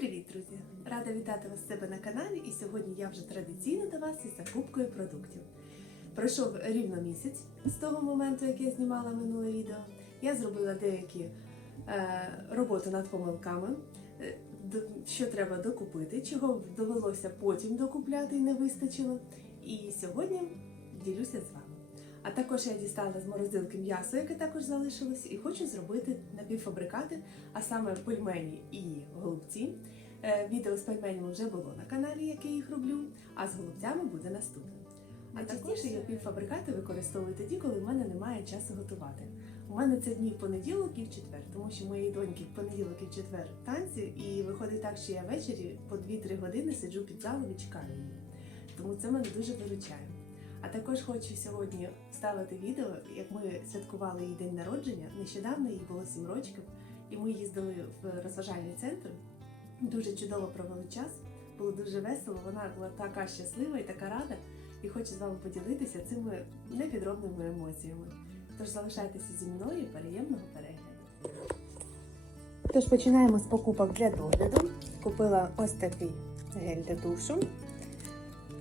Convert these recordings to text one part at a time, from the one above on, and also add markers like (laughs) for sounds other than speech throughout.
привіт, друзі! Рада вітати вас себе на каналі, і сьогодні я вже традиційно до вас із закупкою продуктів. Пройшов рівно місяць з того моменту, як я знімала минуле відео. Я зробила деякі е, роботи над помилками, е, що треба докупити, чого довелося потім докупляти і не вистачило. І сьогодні ділюся з вами. А також я дістала з морозилки м'ясо, яке також залишилось, і хочу зробити напівфабрикати, а саме пельмені і голубці. Е, Відео з пельменями вже було на каналі, як я їх роблю, а з голубцями буде наступне. А частіше я півфабрикати використовую тоді, коли в мене немає часу готувати. У мене це дні в понеділок і в четвер, тому що моїй доньки в понеділок і в четвер танці, і виходить так, що я ввечері по 2-3 години сиджу під залом і чекаю її. Тому це мене дуже виручає. А також хочу сьогодні вставити відео, як ми святкували її день народження. Нещодавно їй було 7 років, і ми їздили в розважальний центр. Дуже чудово провели час, було дуже весело. Вона була така щаслива і така рада. І хочу з вами поділитися цими непідробними емоціями. Тож залишайтеся зі мною приємного перегляду. Тож починаємо з покупок для догляду. Купила ось такий гель для душу,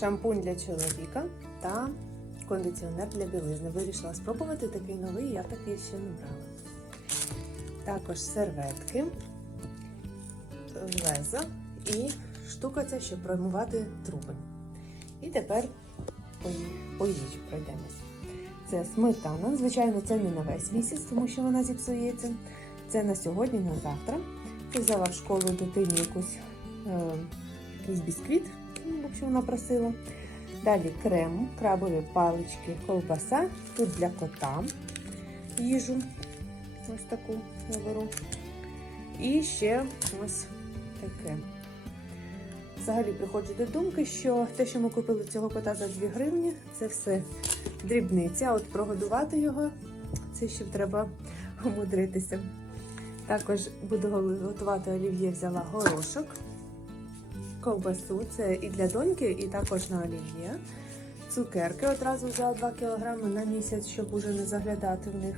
шампунь для чоловіка та кондиціонер для білизни. Вирішила спробувати такий новий, я такий ще не брала. Також серветки, лезо і штука ця, щоб промивати труби. І тепер по їжі пройдемось. Це сметана. Звичайно, це не на весь місяць, тому що вона зіпсується. Це на сьогодні, на завтра. Взяла в школу дитині якусь, е, якийсь бісквіт, якщо вона просила. Далі крем, крабові палички, ковбаса. Тут для кота їжу. Ось таку я беру. І ще ось таке. Взагалі приходжу до думки, що те, що ми купили цього кота за 2 гривні, це все дрібниця. От прогодувати його, це ще треба умудритися. Також буду готувати олів'є, взяла горошок, ковбасу, це і для доньки, і також на олів'є. Цукерки одразу взяла 2 кг на місяць, щоб уже не заглядати в них.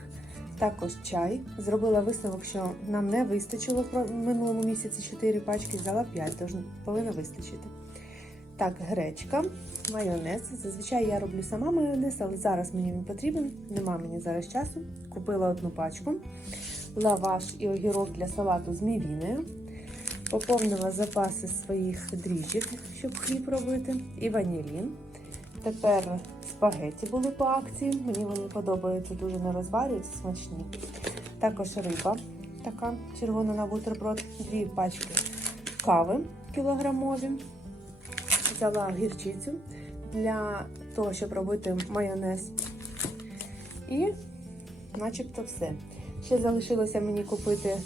Також чай. Зробила висновок, що нам не вистачило в минулому місяці 4 пачки, взяла 5, тож повинна вистачити. Так, гречка, майонез. Зазвичай я роблю сама майонез, але зараз мені він потрібен. Нема мені зараз часу. Купила одну пачку. Лаваш і огірок для салату з мівіною. Поповнила запаси своїх дріжджів, щоб хліб робити, і ванілін. Тепер спагеті були по акції. Мені вони подобаються дуже на розварі, смачні. Також риба, така червона на бутерброд, дві пачки кави кілограмові. Взяла гірчицю для того, щоб робити майонез. І начебто все. Ще залишилося мені купити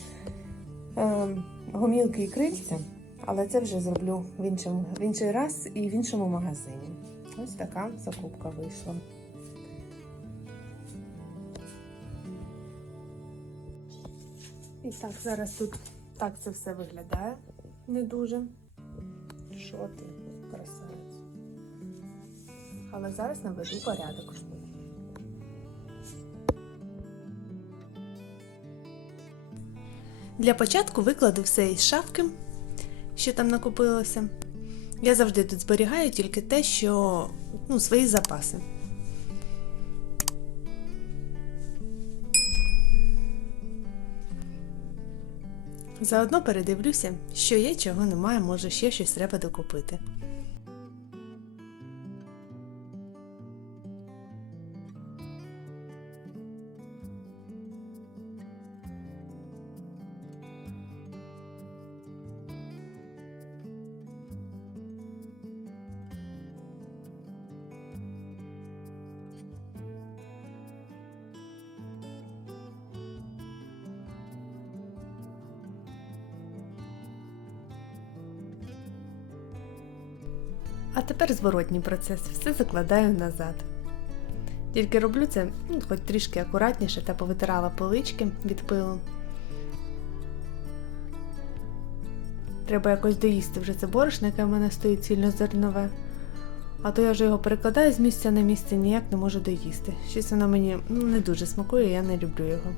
е, гомілки і крильця, але це вже зроблю в, іншому, в інший раз і в іншому магазині. Ось така закупка вийшла. І так, зараз тут так це все виглядає не дуже. Що ти, красавець? Але зараз наведу порядок. Для початку викладу все із шафки, що там накопилося. Я завжди тут зберігаю тільки те, що ну, свої запаси. Заодно передивлюся, що є, чого немає, може ще щось треба докупити. А тепер зворотній процес. Все закладаю назад. Тільки роблю це ну, хоч трішки акуратніше та повитирала полички від пилу. Треба якось доїсти вже це борошно, яке в мене стоїть цільнозернове. А то я вже його перекладаю з місця на місце, ніяк не можу доїсти. Щось воно мені ну, не дуже смакує, я не люблю його.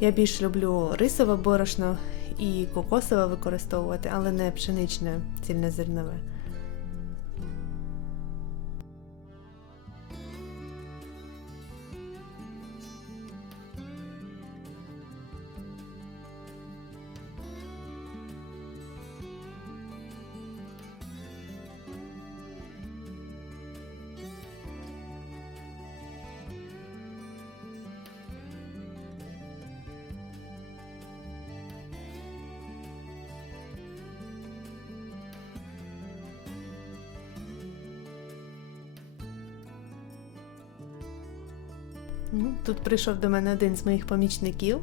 Я більш люблю рисове борошно і кокосове використовувати, але не пшеничне цільнозернове. Ну, Тут прийшов до мене один з моїх помічників.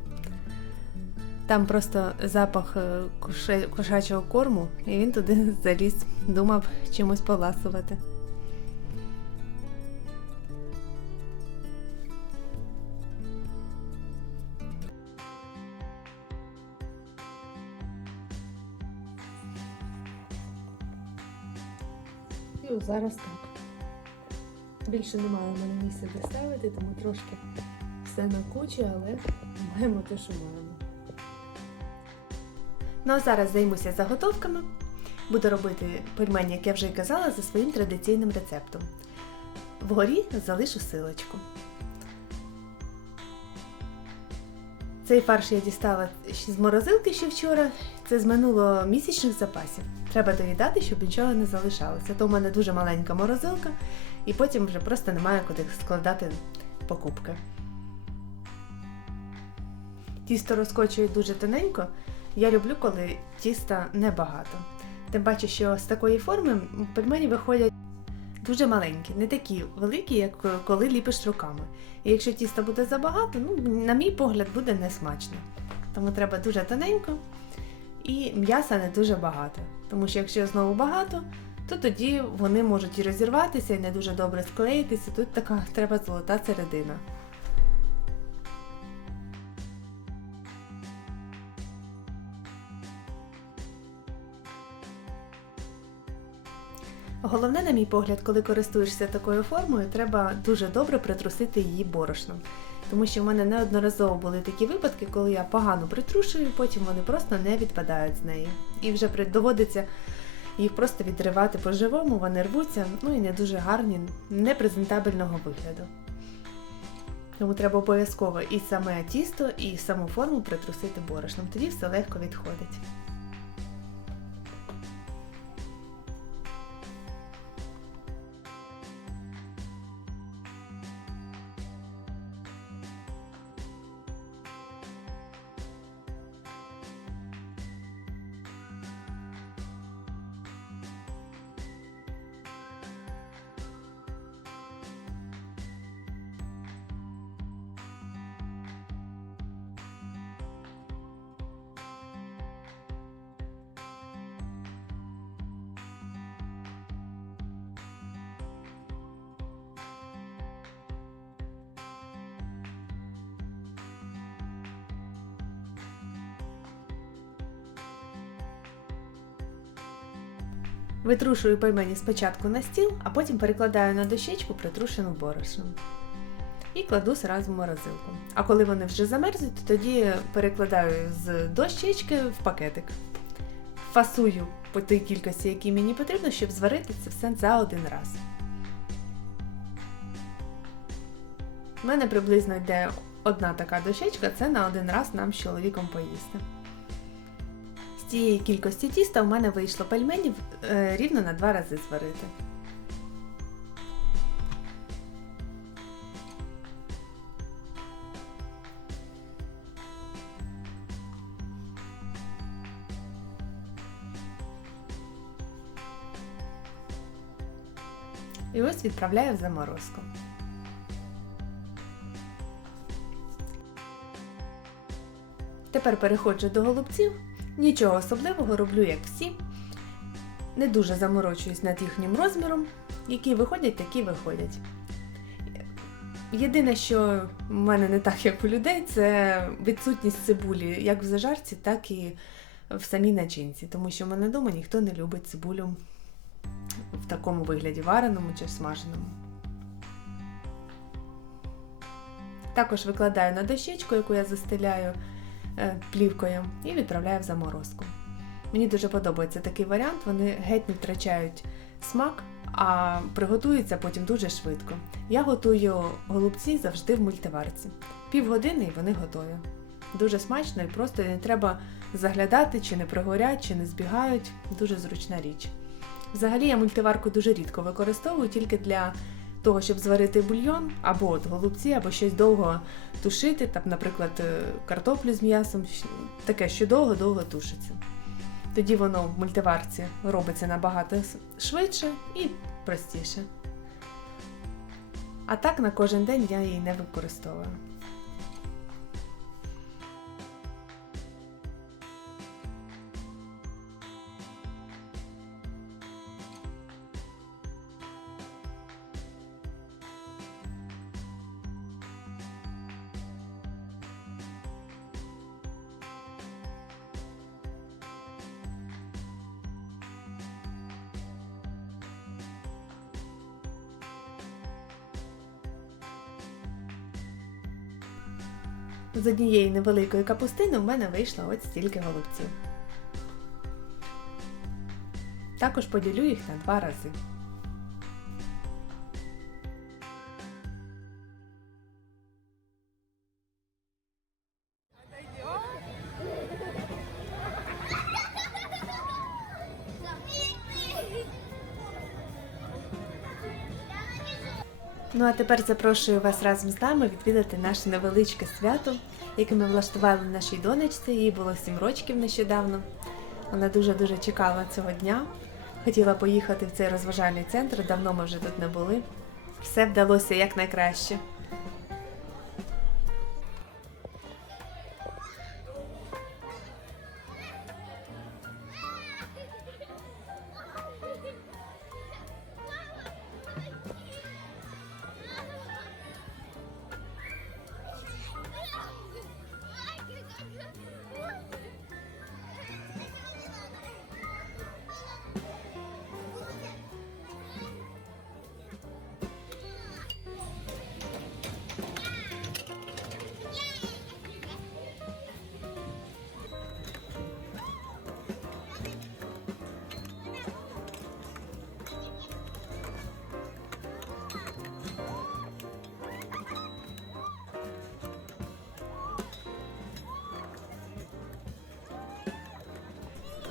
Там просто запах е, кошачого корму, і він туди (laughs) заліз, думав чимось поласувати. І зараз так. Більше немає в мене місця де ставити, тому трошки все на кучі, але маємо те, що маємо. Ну а зараз займуся заготовками. Буду робити пельмені, як я вже й казала, за своїм традиційним рецептом. Вгорі залишу силочку. Цей фарш я дістала з морозилки ще вчора. Це з минуломісячних запасів. Треба доїдати, щоб нічого не залишалося. То в мене дуже маленька морозилка, і потім вже просто немає куди складати покупки. Тісто розкочує дуже тоненько. Я люблю, коли тіста небагато. Тим паче, що з такої форми пельмені виходять дуже маленькі, не такі великі, як коли ліпиш руками. І якщо тіста буде забагато, ну, на мій погляд, буде несмачно. Тому треба дуже тоненько і м'яса не дуже багато. Тому що якщо знову багато, то тоді вони можуть і розірватися, і не дуже добре склеїтися. Тут така треба золота середина. Головне, на мій погляд, коли користуєшся такою формою, треба дуже добре притрусити її борошном. Тому що в мене неодноразово були такі випадки, коли я погано притрушую, потім вони просто не відпадають з неї. І вже доводиться їх просто відривати по-живому, вони рвуться, ну і не дуже гарні, непрезентабельного вигляду. Тому треба обов'язково і саме тісто, і саму форму притрусити борошном, тоді все легко відходить. Витрушую пельмені спочатку на стіл, а потім перекладаю на дощечку притрушену борошном. І кладу зразу в морозилку. А коли вони вже замерзнуть, то тоді перекладаю з дощечки в пакетик. Фасую по тій кількості, якій мені потрібно, щоб зварити це все за один раз. У мене приблизно йде одна така дощечка, це на один раз нам з чоловіком поїсти. Цієї кількості тіста у мене вийшло пельменів е, рівно на два рази зварити. І ось відправляю в заморозку. Тепер переходжу до голубців. Нічого особливого роблю, як всі. Не дуже заморочуюсь над їхнім розміром. Які виходять, такі виходять. Єдине, що в мене не так, як у людей, це відсутність цибулі як в зажарці, так і в самій начинці. Тому що в мене вдома ніхто не любить цибулю в такому вигляді, вареному чи смаженому. Також викладаю на дощечку, яку я застеляю плівкою і відправляю в заморозку. Мені дуже подобається такий варіант, вони геть не втрачають смак, а приготуються потім дуже швидко. Я готую голубці завжди в мультиварці. Півгодини і вони готові. Дуже смачно і просто не треба заглядати, чи не пригорять, чи не збігають. Дуже зручна річ. Взагалі я мультиварку дуже рідко використовую тільки для того, щоб зварити бульйон, або от голубці, або щось довго тушити, там, наприклад, е, картоплю з м'ясом, таке, що довго-довго тушиться. Тоді воно в мультиварці робиться набагато швидше і простіше. А так на кожен день я її не використовую. З однієї невеликої капустини в мене вийшло от стільки голубців. Також поділю їх на два рази. Ну а тепер запрошую вас разом з нами відвідати наше невеличке свято, яке ми влаштували нашій донечці. Їй було 7 років нещодавно. Вона дуже-дуже чекала цього дня. Хотіла поїхати в цей розважальний центр, давно ми вже тут не були. Все вдалося якнайкраще.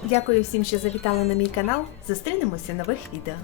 Дякую всім, що завітали на мій канал. Зустрінемося в нових відео.